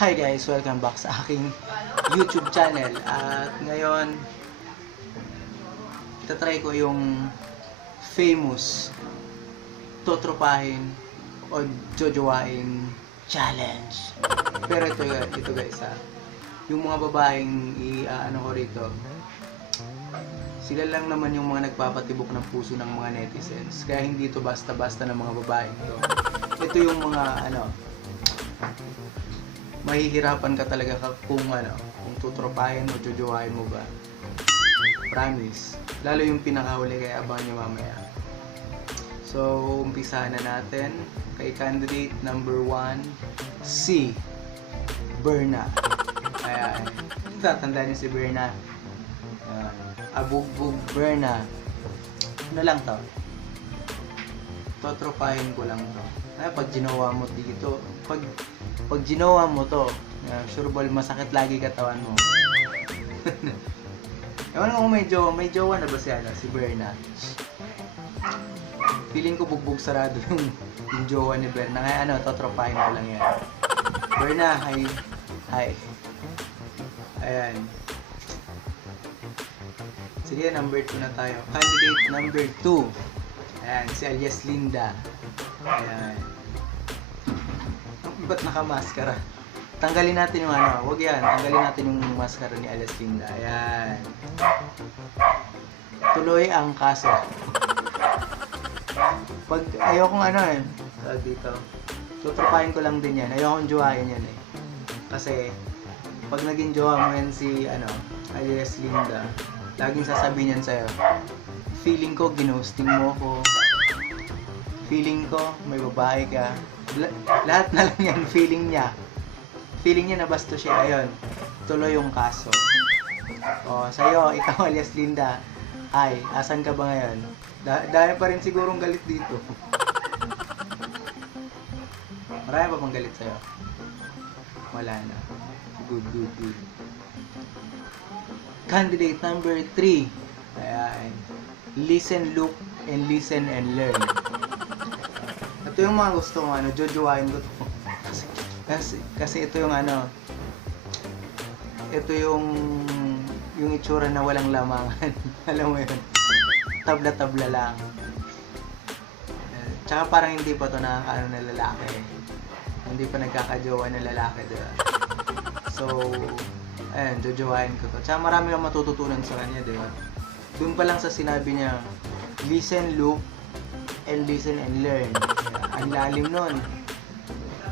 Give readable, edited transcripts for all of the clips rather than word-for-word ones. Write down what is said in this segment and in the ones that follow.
Hi guys! Welcome back sa aking YouTube channel. At ngayon, itatry ko yung famous totropahin o jojowain challenge. Pero ito guys yung mga babaeng ano ko rito, sila lang naman yung mga nagpapatibok ng puso ng mga netizens. Kaya hindi ito basta-basta ng mga babaeng to. Ito yung mga mahihirapan ka talaga kung kung tutropahin mo, jojowain mo ba. Promise. Lalo yung pinakahuli, kaya abangan nyo mamaya. So, umpisahan na natin kay candidate number 1, si Berna. Ayan. Tatandaan nyo si Berna. Abugbog Berna. Ano lang to? Totropahin ko lang to. Ay, pag ginawa mo dito, pag ginawa mo to, sure ball masakit lagi katawan mo. Ewan ko kung may jowa na ba si Berna. Feeling ko bugbog sarado yung jowa ni Berna. Kaya totropahin ko lang yan. Berna, hi. Ayan. Sige, number 2 na tayo. Candidate number 2. Ayan, si alias Linda. Ayan. Ba't nakamaskara? Tanggalin natin yung wag yan. Tanggalin natin yung maskara ni alias Linda. Ayan. Tuloy ang kaso. Pag ayokong dito, tutropahin ko lang din yan. Ayokong jowain yan eh. Kasi, pag naging jowa mo yan si alias Linda, laging sasabihin yan sa'yo, feeling ko ginosting mo ko, feeling ko may babae ka, lahat na lang yan, feeling niya na basto siya. Ayun, tuloy yung kaso. O, sa'yo, ikaw alias Linda, ay, asan ka ba ngayon? Dahil pa rin sigurong galit dito. Marami pa bang galit sa'yo? Wala na. Good. Candidate number 3. Ayan. Listen, look, and listen and learn. Ito yung mga gusto ko, jojowain ko to. Kasi ito yung ito yung itsura na walang lamangan. Alam mo yun? Tabla-tabla lang. Tsaka parang hindi pa to na lalaki. Hindi pa nagkakajowa na lalaki, diba? So, ayan, jojowain ko to. Tsaka marami kang matututunan sa kanya, diba? Doon pa lang sa sinabi niya, listen, look, and listen and learn. Ang lalim nun.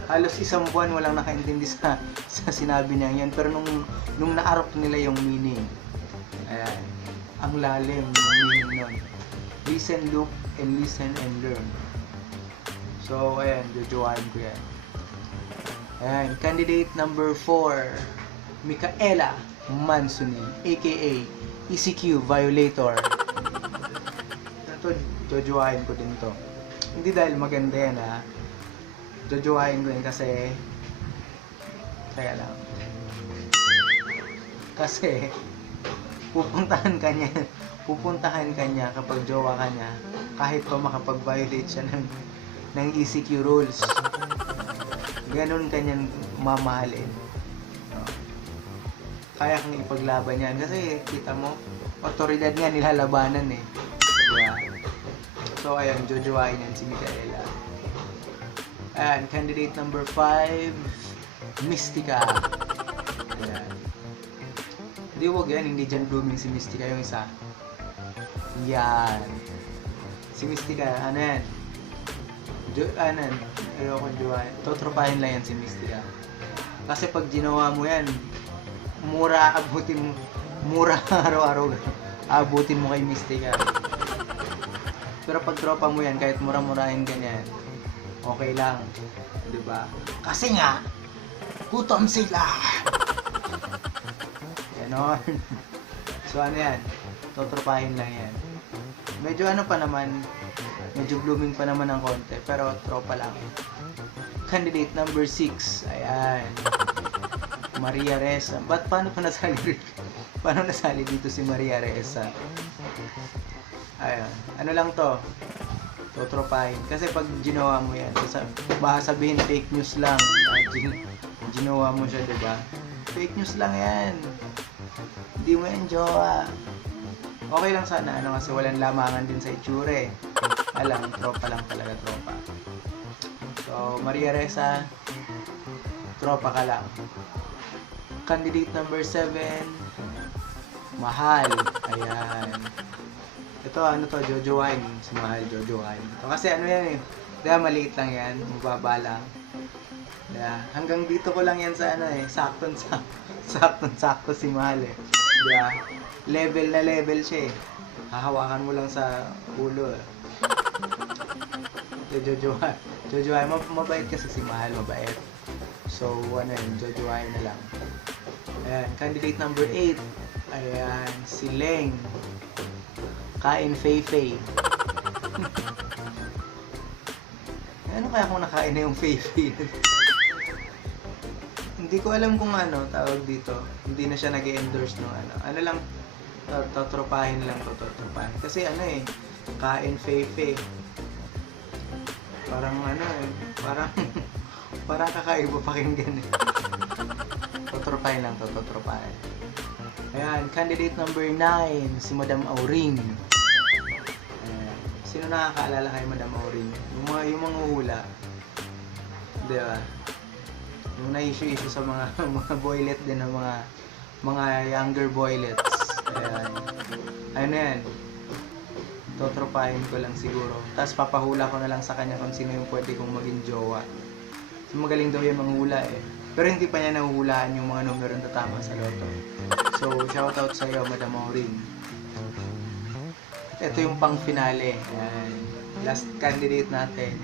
Halos isang buwan walang nakaintindi sa sinabi niya yan. Pero nung naarok nila yung meaning, ayan, ang lalim ng meaning nun. Listen, look, and listen and learn. So, ayan, jojowain ko yan. Ayan, candidate number 4, Micaela Mansuni, aka ECQ Violator. Ito, jojowain ko din to. Hindi dahil maganda yan jojowain ko yun kasi kaya lang. Kasi pupuntahan ka niya kapag jowa ka niya kahit pa makapag-violate siya ng ECQ rules. Ganun kanyang mamahalin. Kaya kang ipaglaban yan kasi kita mo, otoridad nga nilalabanan eh. Diba? So ayun, jojowain yan si Micaela. Ayan, candidate number 5, Mystica. Ayan. Hindi, wag yan, hindi dyan blooming si Mystica, yung isa. Yan. Si Mystica, yan? Ayoko jowain. Totropahin lang yan si Mystica. Kasi pag ginawa mo yan, mura araw-araw abutin mo kay Mystica. Pero pag tropa mo yan, kahit mura-murahin ganyan, okay lang, diba? Kasi nga putom sila. Ganon. So yan, totropahin lang yan. Medyo medyo blooming pa naman ng konti, pero tropa lang. Candidate number 6, ayan, Maria Ressa. Paano nasali dito si Maria Ressa? Ayun, ano lang to, totropahin. Kasi pag ginawa mo yan, baka sabihin fake news lang, ginawa mo siya, diba? Fake news lang yan. Hindi mo yan jowa. Okay lang sana, ano, kasi walang lamangan din sa itsura eh. Alam, tropa lang talaga, tropa. So, Maria Ressa, tropa ka lang. Candidate number 7, Mahal. Ayan. Ito, ano to, Jojo Wine. Si Mahal, Jojo Wine. Ito, kasi ano yan eh. Kaya maliit lang yan, mababa lang. Kaya, hanggang dito ko lang yan sa ano eh, saktong-sakto si Mahal eh. Kaya, level na level siya eh. Hahawakan mo lang sa ulo eh. Jojo Wine, mabait kasi si Mahal, mabait. So, ano yun, Jojo Wine na lang. Ayan, candidate number 8. Ayan, si Leng. Kain Fei Fei. Ano kaya kung nakain na yung Fei Fei? Hindi ko alam kung ano, tawag dito. Hindi na siya nag-endorse no ano. Ano lang, totropahin lang to, totropahin. Kasi ano eh, Kain Fei Fei. Parang ano eh, parang kakaiba pakinggan eh. Totropahin lang to, totropahin. Ayan, candidate number 9, si Madam Auring. Ayan. Sino nakakaalala kay Madam Auring? Yung mga hula. Diba? Yung na-issue sa mga boylet din ng mga younger boylets. Ayan. Ayun na yan. Totropahin ko lang siguro. Tapos papahula ko na lang sa kanya kung sino yung pwede kong maging jowa. So, magaling daw yan manghula eh. Pero hindi pa niya nahuhulaan yung mga numero na tama sa loto. So, shoutout sa iyo, Madam Auring. Ito yung pang finale. Ayan. Last candidate natin,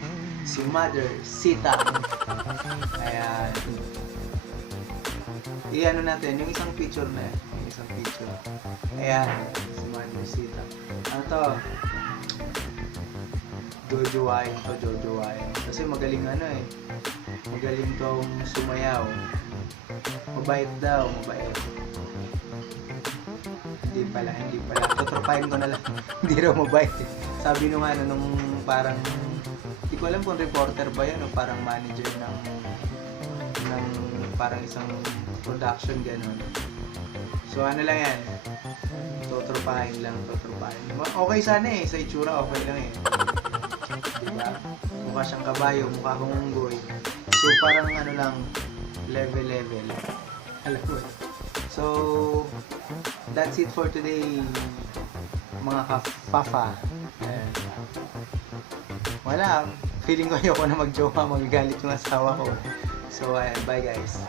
si Mother Sita. Ayan. I-ano natin, yung isang picture na yan. Yung isang picture. Ayan. Si Mother Sita. Ano to? Jojo Wine to, Jojo Wine. Kasi magaling ano eh. Magaling tong sumayaw. Mabait daw, mabait. Hindi pala. Totropahin ko na lang. Hindi raw mabait eh. Sabi nung ano, nung parang, hindi ko alam kung reporter ba yun o parang manager ng parang isang production gano'n. So ano lang yan, totropahin lang, totropahin. Okay sana eh, sa itsura okay lang eh. Diba? Mukha siyang kabayo, mukha akong unggoy. So parang ano lang, level. Alam mo. So, that's it for today, mga kafafa. Wala, feeling ko ayoko na magjowa, magagalit yung asawa ko. So, bye guys.